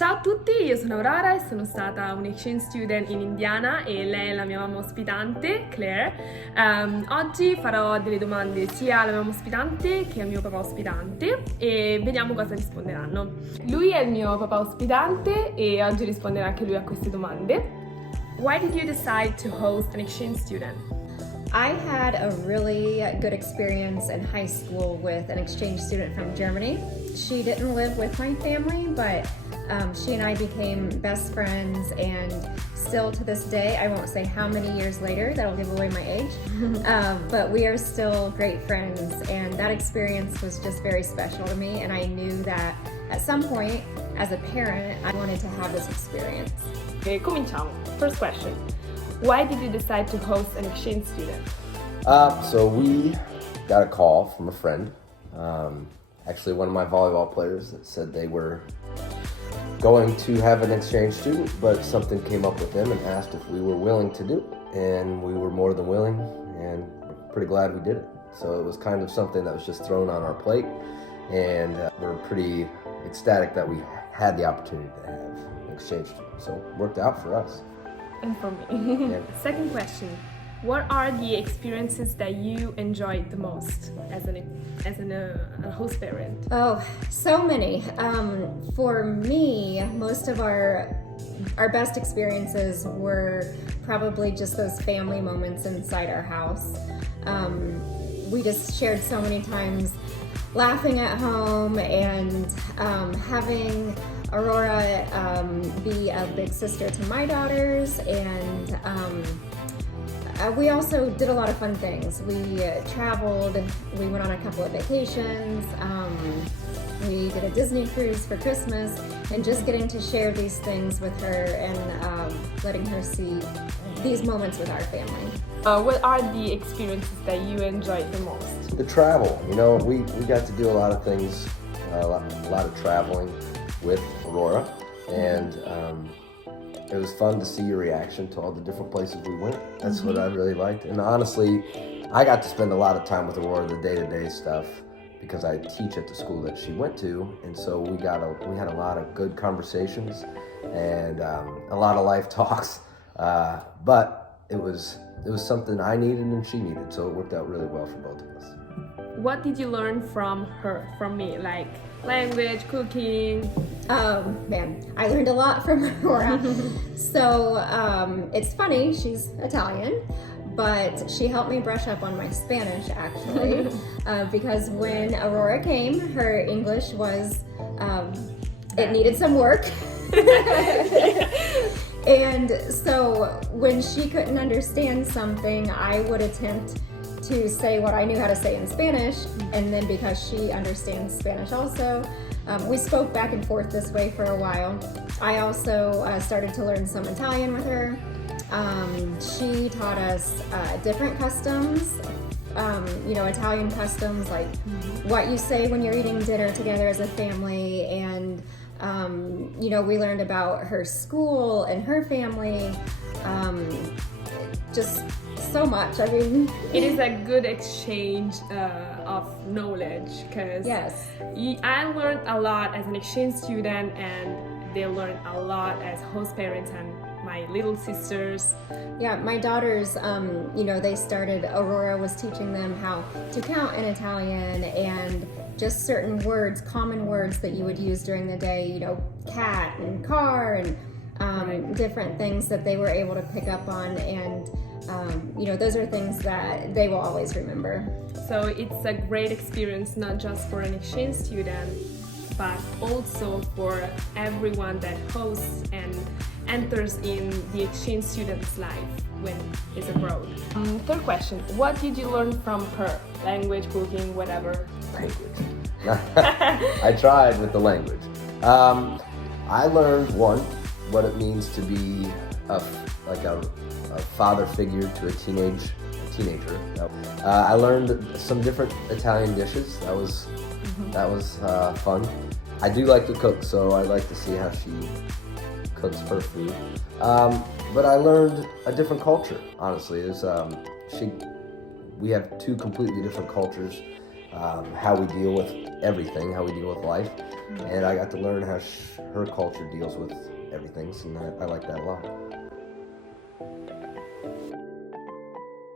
Ciao a tutti, io sono Aurora e sono stata un exchange student in Indiana e lei è la mia mamma ospitante, Claire. Oggi farò delle domande sia alla mia mamma ospitante che al mio papà ospitante e vediamo cosa risponderanno. Lui è il mio papà ospitante e oggi risponderà anche lui a queste domande. Why did you decide to host an exchange student? I had a really good experience in high school with an exchange student from Germany. She didn't live with my family, but she and I became best friends, and still to this day, I won't say how many years later, that'll give away my age, but we are still great friends, and that experience was just very special to me, and I knew that at some point, as a parent, I wanted to have this experience. Okay, cominciamo. First question. Why did you decide to host an exchange student? So we got a call from a friend, actually one of my volleyball players, that said they were going to have an exchange student, but something came up with them and asked if we were willing to do it, and we were more than willing, and we're pretty glad we did it. So it was kind of something that was just thrown on our plate, and we're pretty ecstatic that we had the opportunity to have an exchange student. So it worked out for us. And for me. Yeah. Second question. What are the experiences that you enjoyed the most as a host parent? Oh, so many. For me, most of our best experiences were probably just those family moments inside our house. We just shared so many times laughing at home and having Aurora be a big sister to my daughters, and we also did a lot of fun things. We traveled, we went on a couple of vacations, we did a Disney cruise for Christmas, and just getting to share these things with her and letting her see these moments with our family. What are the experiences that you enjoyed the most? The travel, you know, we got to do a lot of things, a lot of traveling with Aurora, and it was fun to see your reaction to all the different places we went. That's what I really liked. And honestly, I got to spend a lot of time with Aurora, the day-to-day stuff, because I teach at the school that she went to, and so we had a lot of good conversations and a lot of life talks. But it was something I needed and she needed, so it worked out really well for both of us. What did you learn from me? Like language, cooking? Oh man, I learned a lot from Aurora. So it's funny, she's Italian, but she helped me brush up on my Spanish actually, because when Aurora came, her English was, it needed some work. And so when she couldn't understand something, I would attempt to say what I knew how to say in Spanish, and then because she understands Spanish also, we spoke back and forth this way for a while. I also started to learn some Italian with her. She taught us different customs, Italian customs, like what you say when you're eating dinner together as a family, and we learned about her school and her family, just so much. I mean, it is a good exchange of knowledge, because yes, I learned a lot as an exchange student, and they learned a lot as host parents and my little sisters. Yeah, my daughters, they started, Aurora was teaching them how to count in Italian and just certain words, common words that you would use during the day, cat and car and different things that they were able to pick up on, and those are things that they will always remember. So it's a great experience, not just for an exchange student, but also for everyone that hosts and enters in the exchange student's life when it's abroad. Third question, what did you learn from her? Language, cooking, whatever? Language. I tried with the language. I learned, what it means to be a father figure to a teenager. I learned some different Italian dishes. That was fun. I do like to cook, so I like to see how she cooks her food. But I learned a different culture, honestly. We have two completely different cultures, how we deal with everything, how we deal with life, and I got to learn how her culture deals with everything, and I like that a lot.